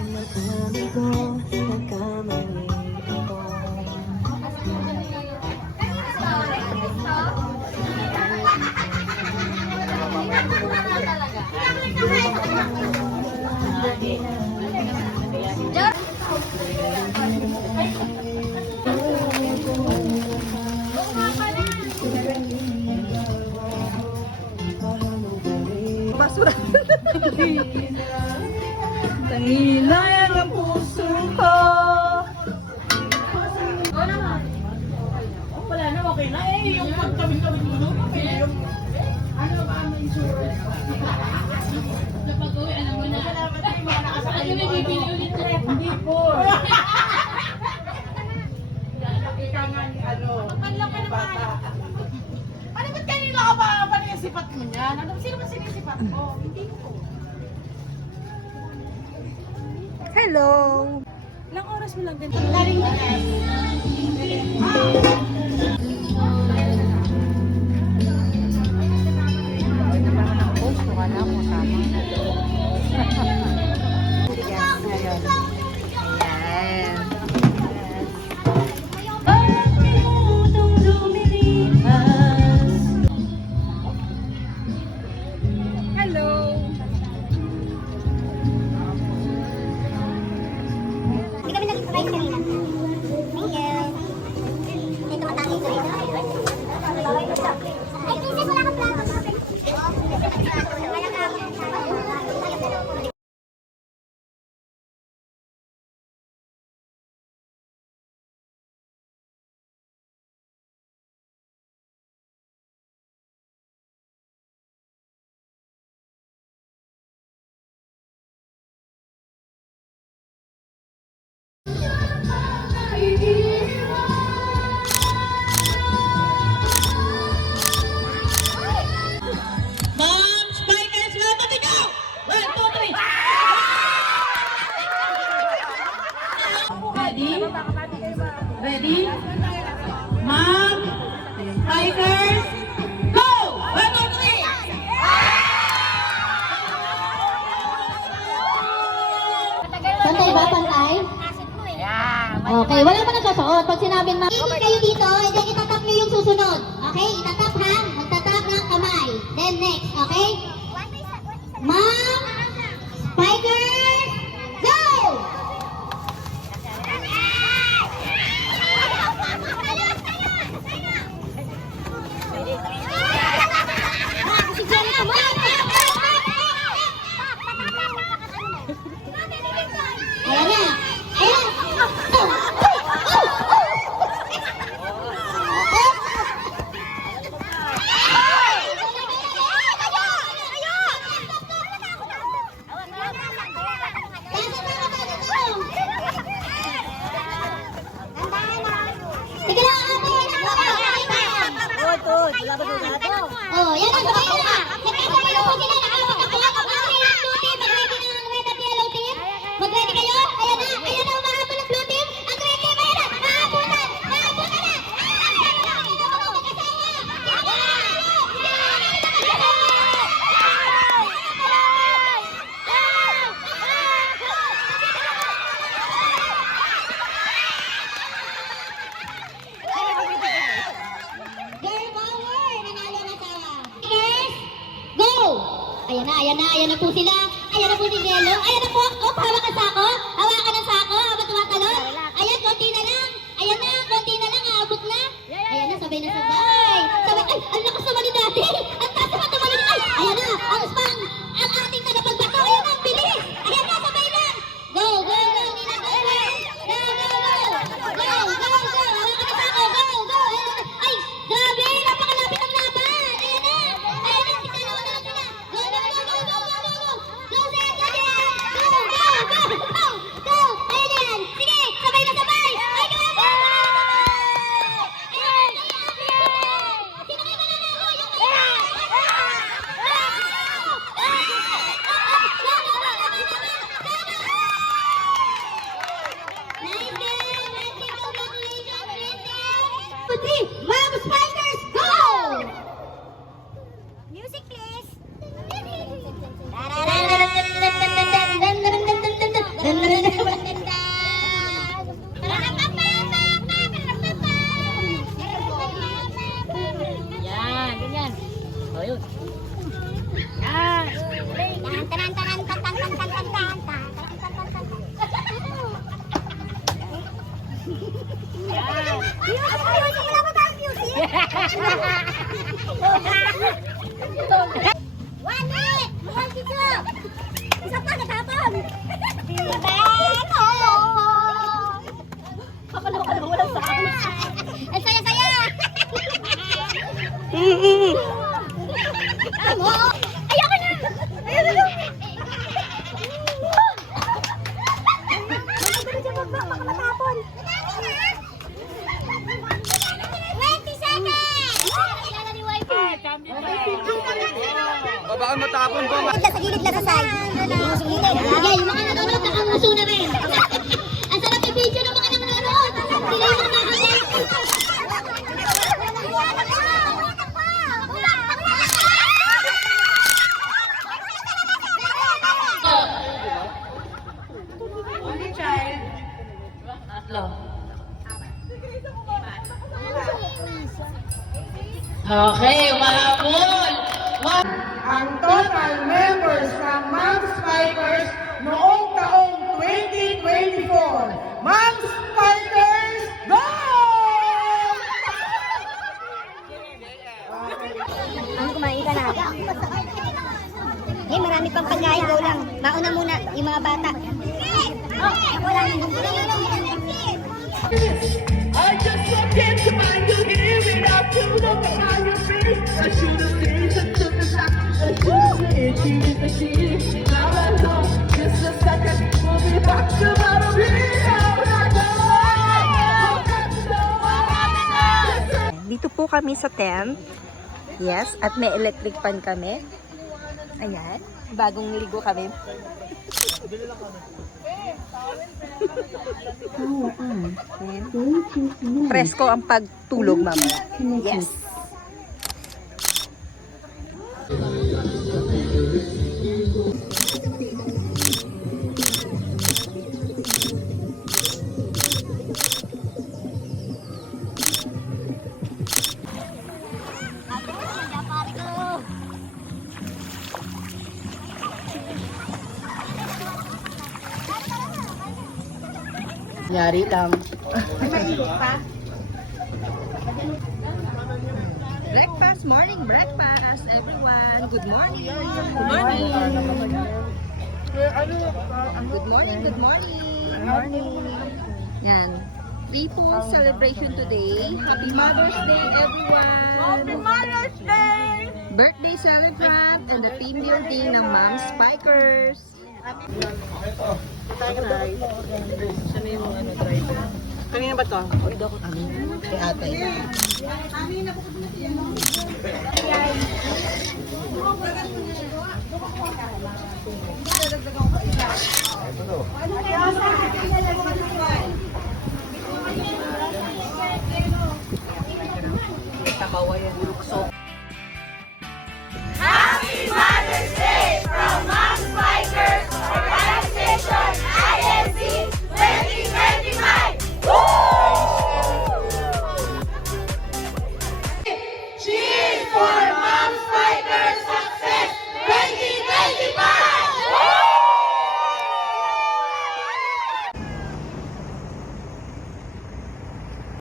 Nagkamali ko, nagkamali ako. Basura. Tangilay ang puso ko. Wala na, okay na eh. Yung pagkabing-kabing mo, yung ano ba ang insurance? Kapag uwi, alam mo na. Ano may bibili ulit ulit? Hindi po. Ika nga ni ano, bata. Ano ba't kanina ka ba panisipat mo niyan? Ano, sino ba sinisipat mo? Hindi ko. Hello! Ilang oras mo lang din? Daring na Ready? Mom, Spikers, go! 1, 2, 3! Pantay ba? Pantay? Okay, wala pa nagsusuot. Pag sinabing ma'am, ikot kayo dito, and then itatap nyo yung susunod. Okay? Itatap ha? Magtatap ng kamay. Then next, okay? Ma'am, Spikers, go! Ayan na! Ayan! Sige lang, ate! Oh, yan ang sabi na! Nagkasabay na po sila, nakawag na po. Okay lang, blue team, mag-ready na ang red at yellow team. Mag-ready kayo? Ayan na, umahabol ang blue team. Ang red team, ayan na, nahabutan na! Girl power! Nanalo na sa... Girls, go! Ayan na po sila. Ayan na po si Jello. Ayan na po. Oh, hawakan sako. Hawakan ang sako. Habang tumatalon. Ayan, konti na lang. Ayan na, konti na lang. Aabot na. Ayan na, sabay na sabay. Sabay, ay, ang lakas naman ni dati. Ang taas naman tumalon. Ay, ayan na. Ang spang. Ang ating tagapagbato. Ayan na, bilis. Ayan na, sabay lang. Go, go, go. Nina, go, go. Go, go, go. Go, go, go. Hawakan ang sako. Go, go. Ay, grabe. Napakalapit ang laban. Ayan na. Ayan na, tignan na sila. Go, go, go, go, go, go, go. Go, Zed, go, Zed. Go, go, go, go. puso na rin. Ang sarap yung video ng mga nanonood. Sila yung Only child. Tatlo. Okay, mahabol. Ang total members ng Ma'am Spikers noong taong 2024. Ma'am Spikers, go! Ano, kumain ka na? Eh, marami pang pagkain. Go lang. Mauna muna yung mga bata. Wala na. I just walked into my new game and I feel look behind your face. I should have listened to the shock. I should have listened to the shit. Now I know, just a second, we'll be back to my Dito po kami sa tent. Yes, at may electric fan kami. Ayan, bagong ligo kami. Ayan. Presko ang pagtulog mamaya. Yes. Nyari lang. Breakfast, morning breakfast, everyone. Good morning. Good morning. Good morning, good morning. Good morning. Yan. People's celebration today. Happy Mother's Day, everyone. Happy Mother's Day! Birthday celebrant and the team building ng Ma'am Spikers. Kanina ba to? Kay ate. Tabawa yan. So,